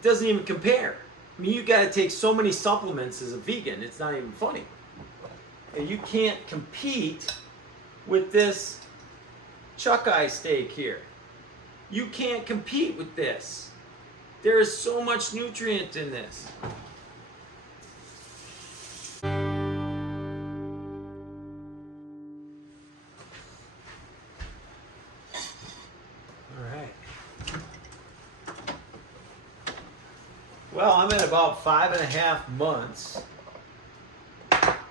it doesn't even compare. I mean, you got to take so many supplements as a vegan, it's not even funny. And you can't compete with this chuck eye steak here. You can't compete with this. There is so much nutrient in this. Well, I'm at about 5.5 months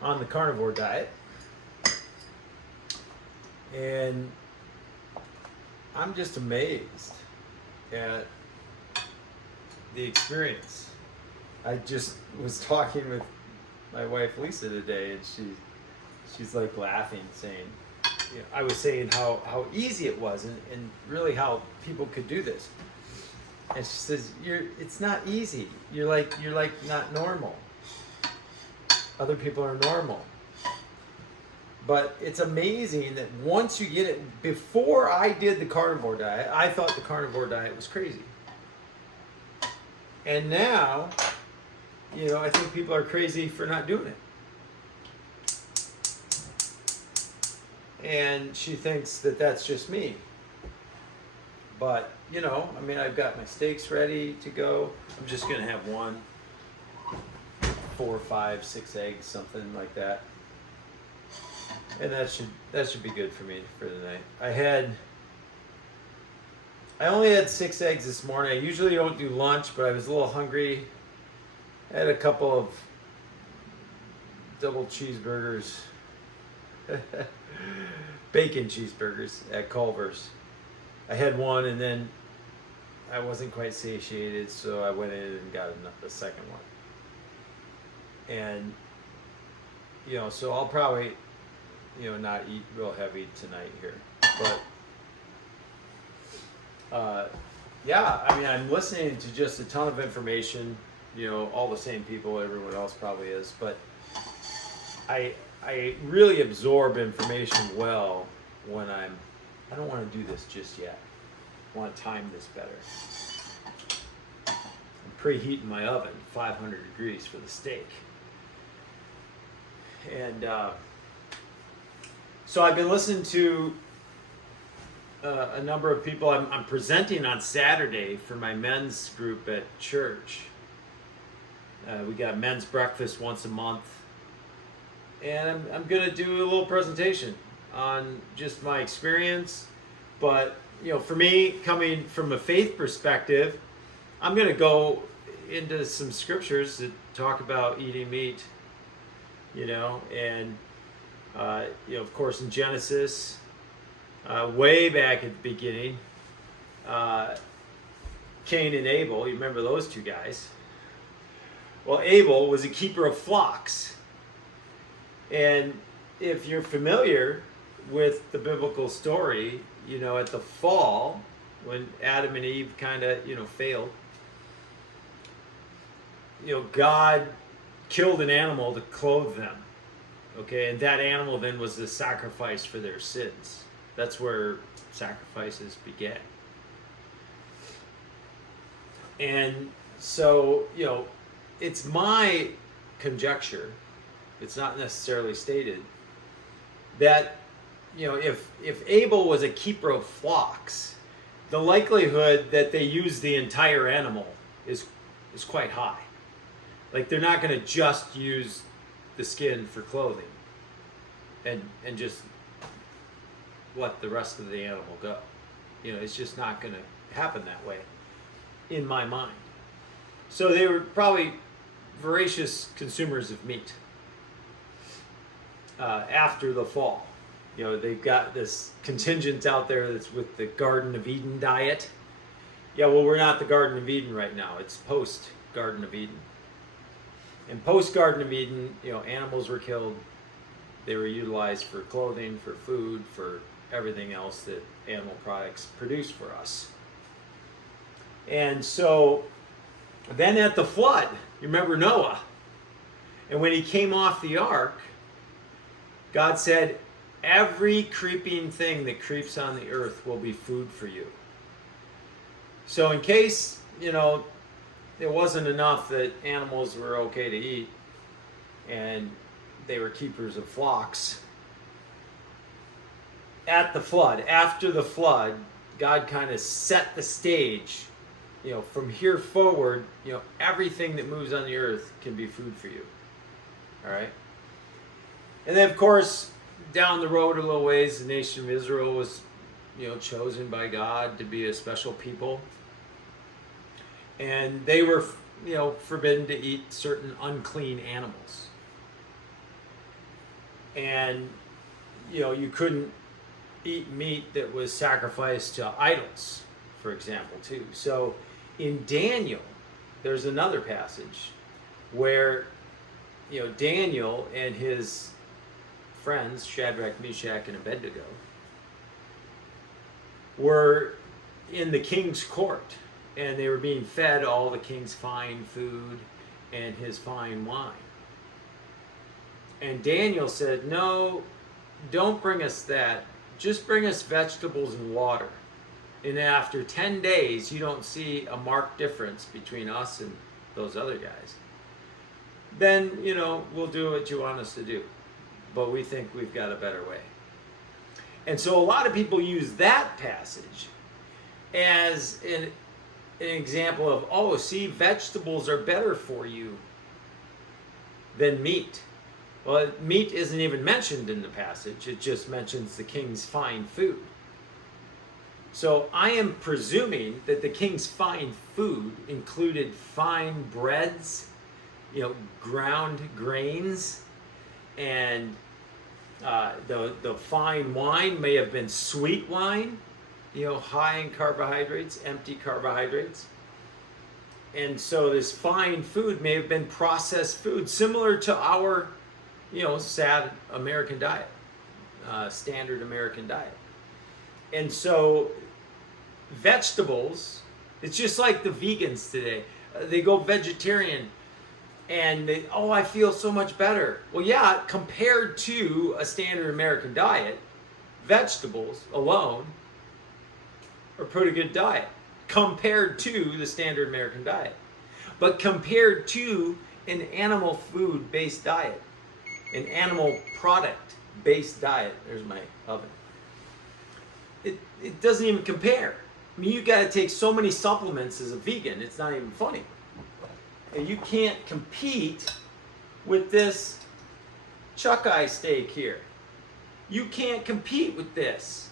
on the carnivore diet. And I'm just amazed at the experience. I just was talking with my wife Lisa today, and she's like laughing, saying, you know, I was saying how easy it was, and really how people could do this. And she says, it's not easy. You're like not normal. Other people are normal. But it's amazing that once you get it, before I did the carnivore diet, I thought the carnivore diet was crazy. And now, you know, I think people are crazy for not doing it. And she thinks that that's just me. But, you know, I mean, I've got my steaks ready to go. I'm just going to have 1, 4, 5, 6 eggs, something like that. And that should be good for me for the night. I only had 6 eggs this morning. I usually don't do lunch, but I was a little hungry. I had a couple of double cheeseburgers, bacon cheeseburgers at Culver's. I had one, and then I wasn't quite satiated, so I went in and got the second one. And, you know, so I'll probably, you know, not eat real heavy tonight here. But, yeah, I mean, I'm listening to just a ton of information, you know, all the same people, everyone else probably is, but I really absorb information well when I don't want to do this just yet. I want to time this better. I'm preheating my oven 500 degrees for the steak. And so I've been listening to a number of people. I'm presenting on Saturday for my men's group at church. We got men's breakfast once a month. And I'm going to do a little presentation on just my experience. But, you know, for me, coming from a faith perspective, I'm going to go into some scriptures that talk about eating meat, you know, and, you know, of course, in Genesis, way back at the beginning, Cain and Abel, you remember those two guys? Well, Abel was a keeper of flocks. And if you're familiar with the biblical story, you know, at the fall, when Adam and Eve kind of, you know, failed, you know, God killed an animal to clothe them. Okay, and that animal then was the sacrifice for their sins. That's where sacrifices began. And so, you know, it's my conjecture, it's not necessarily stated, that, you know, if Abel was a keeper of flocks, the likelihood that they use the entire animal is quite high. Like, they're not going to just use the skin for clothing and just let the rest of the animal go. You know, it's just not going to happen that way in my mind. So they were probably voracious consumers of meat after the fall. You know, they've got this contingent out there that's with the Garden of Eden diet. Yeah, well, we're not the Garden of Eden right now. It's post Garden of Eden. And post Garden of Eden, you know, animals were killed. They were utilized for clothing, for food, for everything else that animal products produce for us. And so then at the flood, you remember Noah. And when he came off the ark, God said, every creeping thing that creeps on the earth will be food for you. So in case, you know, it wasn't enough that animals were okay to eat and they were keepers of flocks. At the flood, after the flood, God kind of set the stage. From here forward, everything that moves on the earth can be food for you. All right? And then, of course, down the road a little ways, the nation of Israel was, chosen by God to be a special people. And they were, forbidden to eat certain unclean animals. And, you couldn't eat meat that was sacrificed to idols, for example, too. So in Daniel, there's another passage where, Daniel and his friends, Shadrach, Meshach, and Abednego, were in the king's court, and they were being fed all the king's fine food and his fine wine. And Daniel said, "No, don't bring us that. Just bring us vegetables and water. And after 10 days, you don't see a marked difference between us and those other guys. Then, we'll do what you want us to do. But we think we've got a better way." And so a lot of people use that passage as an example of, see, vegetables are better for you than meat. Well, meat isn't even mentioned in the passage. It just mentions the king's fine food. So I am presuming that the king's fine food included fine breads, ground grains, and the fine wine may have been sweet wine, high in carbohydrates, empty carbohydrates. And so this fine food may have been processed food, similar to our, sad American diet, standard American diet. And so vegetables, it's just like the vegans today. They go vegetarian and I feel so much better. Well, yeah, compared to a standard American diet, vegetables alone are a pretty good diet compared to the standard American diet. But compared to an animal food based diet, an animal product based diet, there's my oven, it doesn't even compare. I mean, you got to take so many supplements as a vegan, it's not even funny. And you can't compete with this chuck eye steak here. You can't compete with this.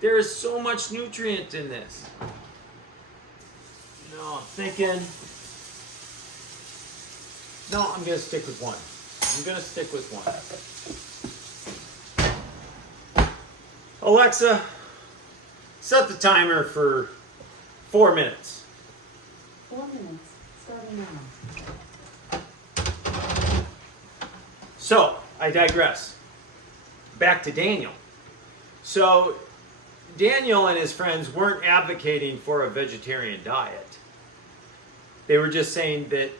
There is so much nutrient in this. I'm thinking, I'm going to stick with one. Alexa, set the timer for 4 minutes. 4 minutes, starting now. So, I digress. Back to Daniel. So, Daniel and his friends weren't advocating for a vegetarian diet. They were just saying that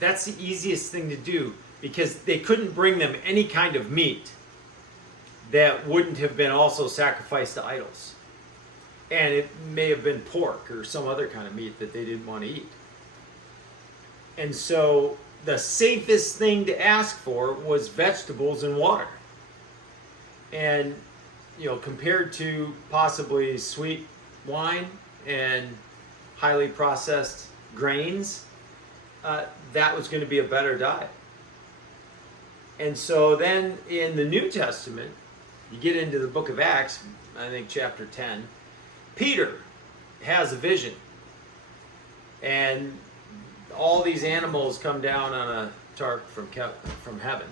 that's the easiest thing to do because they couldn't bring them any kind of meat that wouldn't have been also sacrificed to idols. And it may have been pork or some other kind of meat that they didn't want to eat. And so the safest thing to ask for was vegetables and water. And, compared to possibly sweet wine and highly processed grains, that was going to be a better diet. And so then in the New Testament, you get into the book of Acts, I think chapter 10, Peter has a vision. And all these animals come down on a tarp from heaven.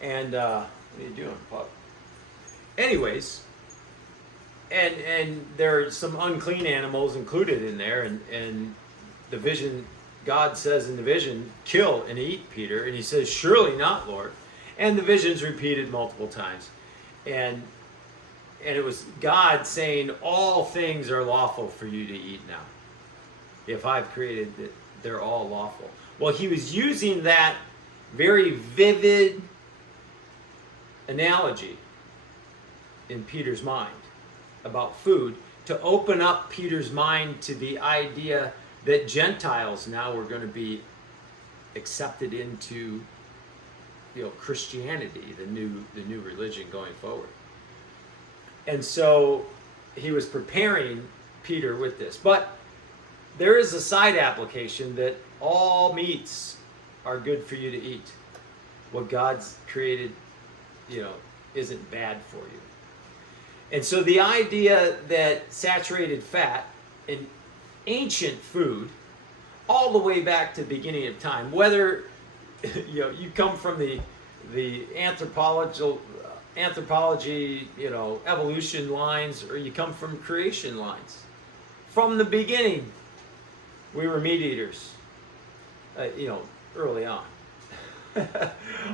And what are you doing, pup? Anyways, and there are some unclean animals included in there, and the vision, God says in the vision, kill and eat Peter, and he says, surely not, Lord. And the vision's repeated multiple times. And it was God saying, all things are lawful for you to eat now. If I've created it, they're all lawful. Well, he was using that very vivid analogy in Peter's mind about food to open up Peter's mind to the idea that Gentiles now were going to be accepted into, Christianity, the new religion going forward. And so he was preparing Peter with this. But there is a side application that all meats are good for you to eat. What God's created, isn't bad for you. And so the idea that saturated fat in ancient food, all the way back to the beginning of time, whether you come from the anthropology, evolution lines, or you come from creation lines, from the beginning, we were meat eaters. Early on.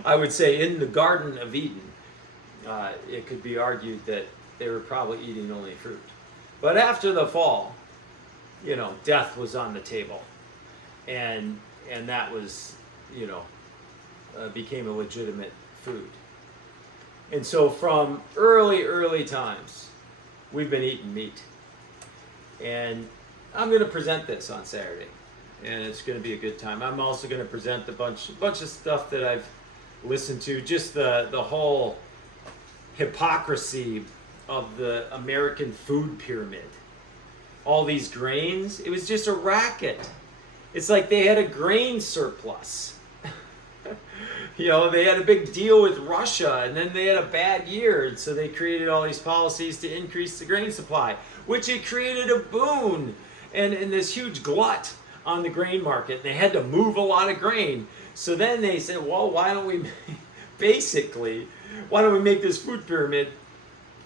I would say in the Garden of Eden, it could be argued that they were probably eating only fruit. But after the fall, death was on the table, and that was, became a legitimate food. And so from early times, we've been eating meat. And I'm going to present this on Saturday, and it's going to be a good time. I'm also going to present a bunch of stuff that I've listened to, just the whole hypocrisy of the American food pyramid. All these grains, it was just a racket. It's like they had a grain surplus. They had a big deal with Russia, and then they had a bad year, and so they created all these policies to increase the grain supply, which it created a boon and this huge glut on the grain market. They had to move a lot of grain. So then they said, well, why don't we make this food pyramid,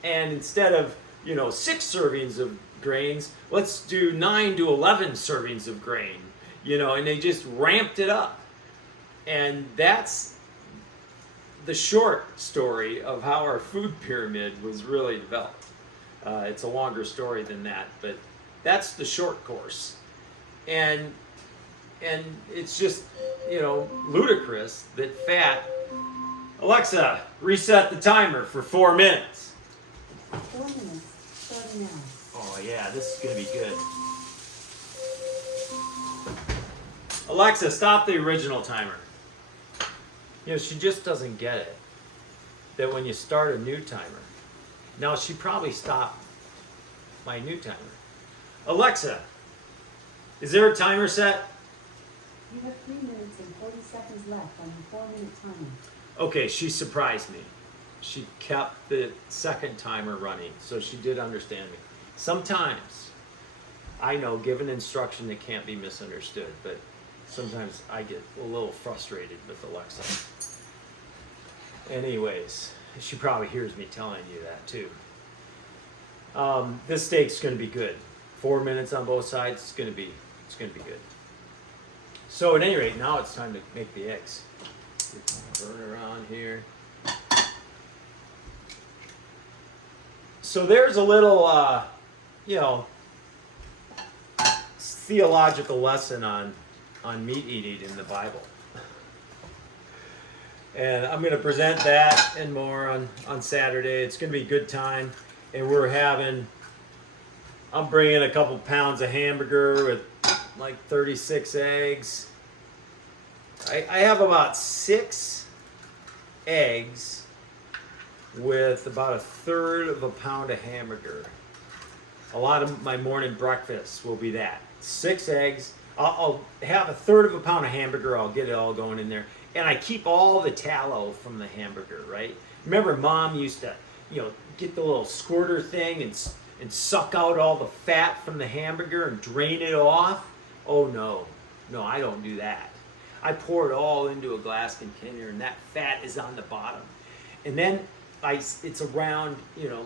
and instead of 6 servings of grains, let's do 9 to 11 servings of grain, and they just ramped it up. And that's the short story of how our food pyramid was really developed. It's a longer story than that, but that's the short course. And it's just, ludicrous that fat. Alexa, reset the timer for 4 minutes. 4 minutes, starting now. Oh yeah, this is gonna be good. Alexa, stop the original timer. She just doesn't get it. That when you start a new timer. Now she probably stopped my new timer. Alexa, is there a timer set? You have 3 minutes and 40 seconds left on your 4-minute timer. Okay, she surprised me. She kept the second timer running, so she did understand me. Sometimes, I know, give an instruction that can't be misunderstood, but sometimes I get a little frustrated with Alexa. Anyways, she probably hears me telling you that too. This steak's going to be good. 4 minutes on both sides. It's going to be good. So at any rate, now it's time to make the eggs. Burner on here. So there's a little, theological lesson on meat eating in the Bible. And I'm going to present that and more on Saturday. It's going to be a good time. And I'm bringing a couple pounds of hamburger with like 36 eggs. I have about 6 eggs with about 1/3 of a pound of hamburger. A lot of my morning breakfast will be that. 6 eggs. I'll have 1/3 of a pound of hamburger. I'll get it all going in there. And I keep all the tallow from the hamburger, right? Remember Mom used to, get the little squirter thing and suck out all the fat from the hamburger and drain it off? Oh no, I don't do that. I pour it all into a glass container, and that fat is on the bottom. And then it's a round,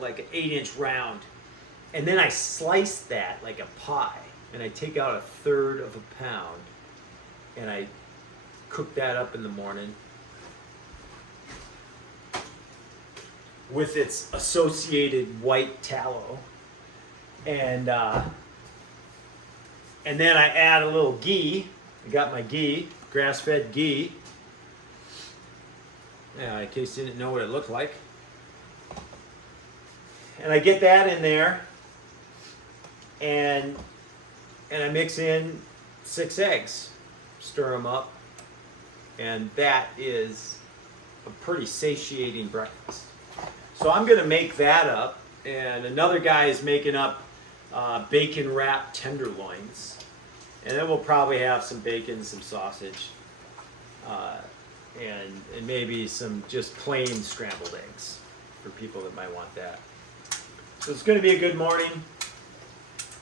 like an 8-inch round. And then I slice that like a pie, and I take out 1/3 of a pound, and I cook that up in the morning with its associated white tallow. And then I add a little ghee. I got my ghee, grass-fed ghee. Yeah, in case you didn't know what it looked like. And I get that in there, and I mix in 6 eggs, stir them up, and that is a pretty satiating breakfast. So I'm going to make that up, and another guy is making up bacon wrapped tenderloins, and then we'll probably have some bacon, some sausage, and maybe some just plain scrambled eggs for people that might want that. So it's going to be a good morning.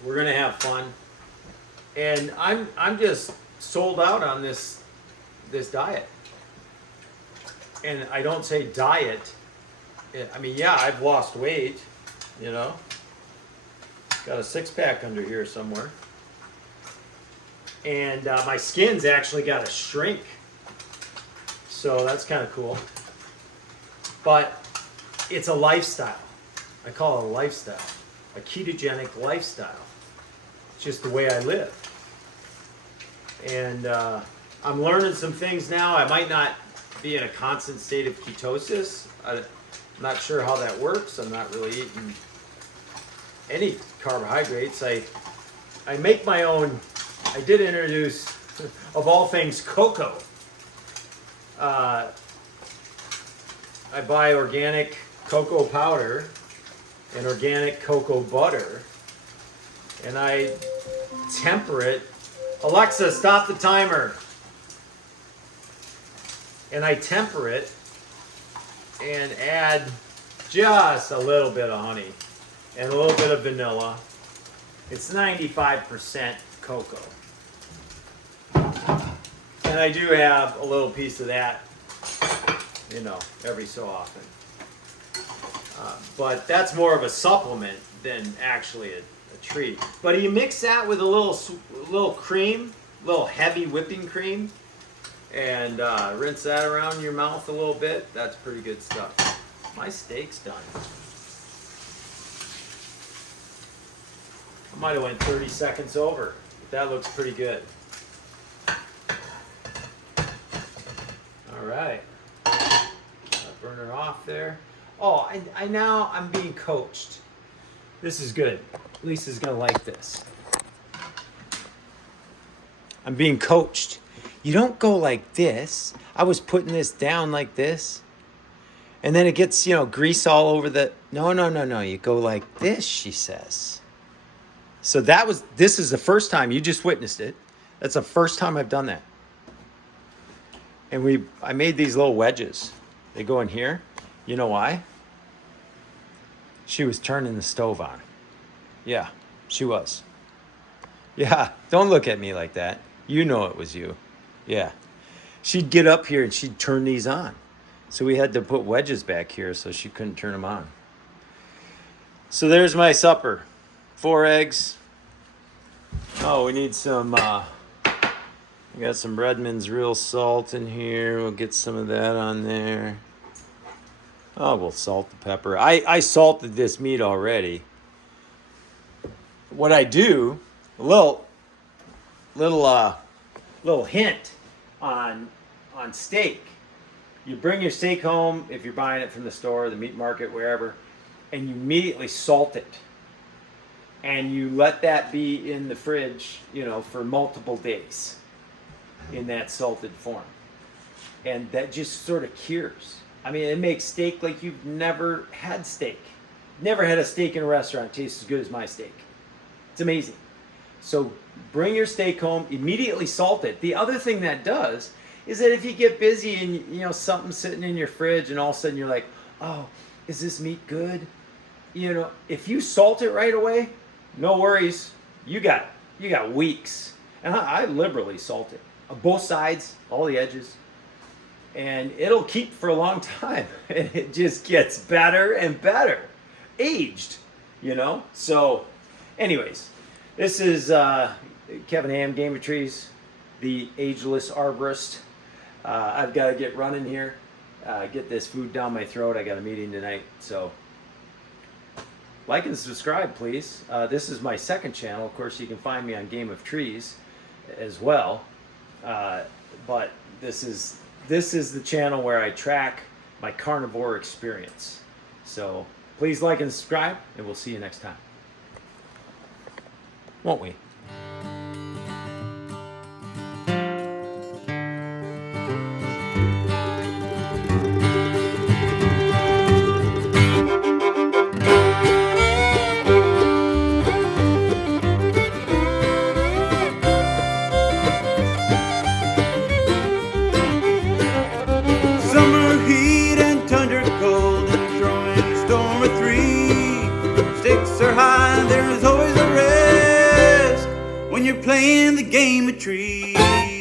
We're going to have fun, and I'm just sold out on this diet. And I don't say diet. I mean, yeah, I've lost weight, you know. Got a 6-pack under here somewhere. And my skin's actually got to shrink. So that's kind of cool. But it's a lifestyle. I call it a lifestyle. A ketogenic lifestyle. It's just the way I live. And I'm learning some things now. I might not be in a constant state of ketosis. I'm not sure how that works. I'm not really eating any carbohydrates. I make my own. I did introduce, of all things, cocoa. I buy organic cocoa powder and organic cocoa butter, and I temper it. Alexa, stop the timer. And I temper it and add just a little bit of honey and a little bit of vanilla. It's 95% cocoa. And I do have a little piece of that, you know, every so often. But that's more of a supplement than actually a treat. But you mix that with a little cream, a little heavy whipping cream, and rinse that around your mouth a little bit. That's pretty good stuff. My steak's done. I might have went 30 seconds over, but that looks pretty good. All right. Burner off there. Oh, I'm being coached. This is good. Lisa's gonna like this. I'm being coached. You don't go like this. I was putting this down like this. And then it gets, grease all over the... No. You go like this, she says. So this is the first time. You just witnessed it. That's the first time I've done that. And I made these little wedges. They go in here. You know why? She was turning the stove on. Yeah, she was. Yeah, don't look at me like that. You know it was you. Yeah. She'd get up here and she'd turn these on. So we had to put wedges back here so she couldn't turn them on. So there's my supper. 4 eggs. Oh, we need some, we got some Redmond's real salt in here. We'll get some of that on there. Oh, we'll salt the pepper. I salted this meat already. What I do, a little hint on steak. You bring your steak home if you're buying it from the store, the meat market, wherever, and you immediately salt it. And you let that be in the fridge, for multiple days in that salted form. And that just sort of cures. I mean, it makes steak like you've never had steak. Never had a steak in a restaurant taste as good as my steak. It's amazing. So bring your steak home, immediately salt it. The other thing that does is that if you get busy and something's sitting in your fridge and all of a sudden you're like, oh, is this meat good? If you salt it right away, no worries. You got weeks. And I liberally salt it. Both sides, all the edges. And it'll keep for a long time. And it just gets better and better. Aged, So, anyways, this is Kevin Ham, Game of Trees, the ageless arborist. I've got to get running here. Get this food down my throat. I got a meeting tonight. So, like and subscribe, please. This is my second channel. Of course, you can find me on Game of Trees as well. But this is the channel where I track my carnivore experience. So please like and subscribe, and we'll see you next time. Won't we? when you're playing the game of trees.